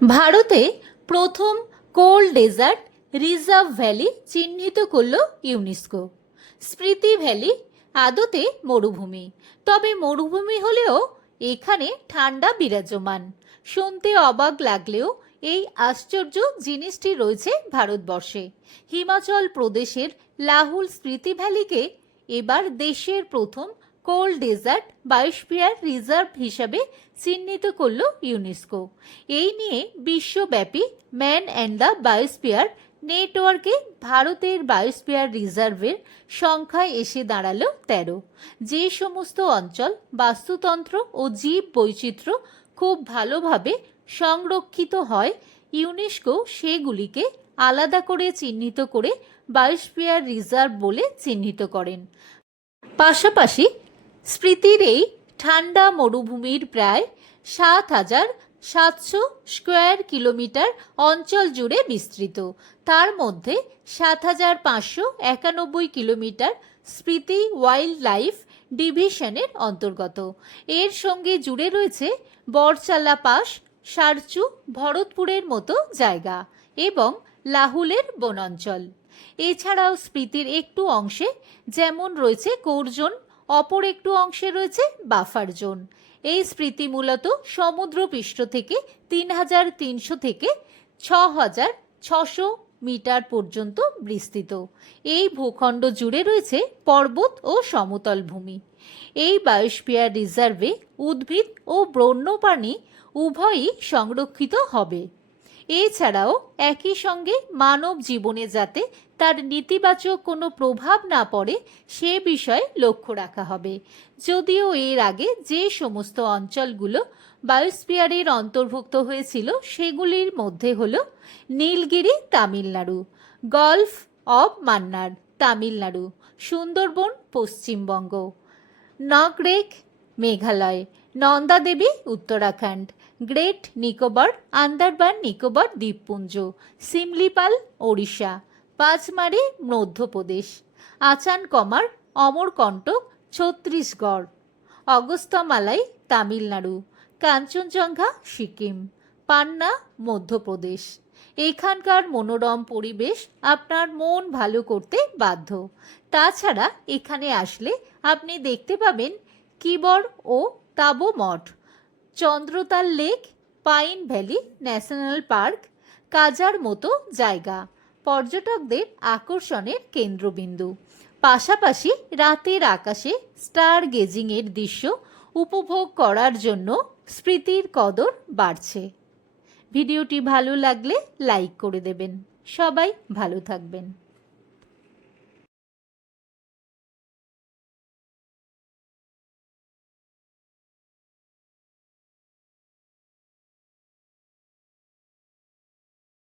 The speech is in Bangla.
ভারতে প্রথম কোল্ড ডেজার্ট রিজার্ভ ভ্যালি চিহ্নিত করল ইউনেস্কো। স্মৃতি ভ্যালি আদতে মরুভূমি। তবে মরুভূমি হলেও এখানে ঠান্ডা বিরাজমান। শুনতে অবাক লাগলেও এই আশ্চর্য জিনিসটি রয়েছে ভারতবর্ষে। হিমাচল প্রদেশের লাহুল স্মৃতি ভ্যালিকে এবার দেশের প্রথম কোল্ড ডেজার্ট বায়োস্ফিয়ার রিজার্ভ হিসাবে চিহ্নিত করল ইউনেস্কো। এই নিয়ে বিশ্বব্যাপী ম্যান অ্যান্ড দ্য বায়োস্ফিয়ার নেটওয়ার্কে ভারতের বায়োস্ফিয়ার রিজার্ভের সংখ্যায় এসে দাঁড়াল তেরো। যে সমস্ত অঞ্চল, বাস্তুতন্ত্র ও জীব বৈচিত্র্য খুব ভালোভাবে সংরক্ষিত হয়, ইউনেস্কো সেগুলিকে আলাদা করে চিহ্নিত করে বায়োস্ফিয়ার রিজার্ভ বলে চিহ্নিত করেন। পাশাপাশি স্মৃতির এই ঠান্ডা মরুভূমির প্রায় সাত হাজার সাতশো স্কোয়ার কিলোমিটার অঞ্চল জুড়ে বিস্তৃত। তার মধ্যে সাত হাজার পাঁচশো একানব্বই কিলোমিটার স্মৃতি ওয়াইল্ড লাইফ ডিভিশনের অন্তর্গত। এর সঙ্গে জুড়ে রয়েছে বরচালা পাস সারচু, ভরতপুরের মতো জায়গা এবং লাহুলের বনাঞ্চল। এছাড়াও স্মৃতির একটু অংশে যেমন রয়েছে কোরজন অপর একটু অংশে রয়েছে বাফার জোন। এই স্মৃতি মূলত সমুদ্রপৃষ্ঠ থেকে তিন হাজার তিনশো থেকে ছ হাজার ছশো মিটার পর্যন্ত বিস্তৃত। এই ভূখণ্ড জুড়ে রয়েছে পর্বত ও সমতল ভূমি। এই বায়োস্ফিয়ার রিজার্ভে উদ্ভিদ ও বন্যপ্রাণী উভয়ই সংরক্ষিত হবে। এছাড়াও একই সঙ্গে মানব জীবনে যাতে তার নেতিবাচক কোনো প্রভাব না পড়ে, সে বিষয়ে লক্ষ্য রাখা হবে। যদিও এর আগে যে সমস্ত অঞ্চলগুলো বায়োস্ফিয়ারের অন্তর্ভুক্ত হয়েছিল, সেগুলির মধ্যে হল Nilgiri, Tamil Nadu, Gulf of Mannar, Tamil Nadu, Sundarbans, Paschimbanga, Nokrek, Meghalaya Nanda Devi Uttarakhand. Great Nicobar, Andaman Nicobar দ্বীপপুঞ্জ, সিমলিপাল, ওড়িশা, পাঁচমারি, মধ্যপ্রদেশ, আচানকমার অমরকণ্টক ছত্তিশগড় অগস্ত্যমালাই তামিলনাড়ু, কাঞ্চনজঙ্ঘা, সিকিম, পান্না, মধ্যপ্রদেশ। এখানকার মনোরম পরিবেশ আপনার মন ভালো করতে বাধ্য। তাছাড়া এখানে আসলে আপনি দেখতে পাবেন কিবর ও তাবো মঠ। Chandratal lake, Pin valley, national park, কাজার মতো জায়গা। পর্যটকদের আকর্ষণের কেন্দ্রবিন্দু। পাশাপাশি রাতের আকাশে স্টার গেজিংয়ের দৃশ্য উপভোগ করার জন্য স্মৃতির কদর বাড়ছে। ভিডিওটি ভালো লাগলে লাইক করে দেবেন। সবাই ভালো থাকবেন।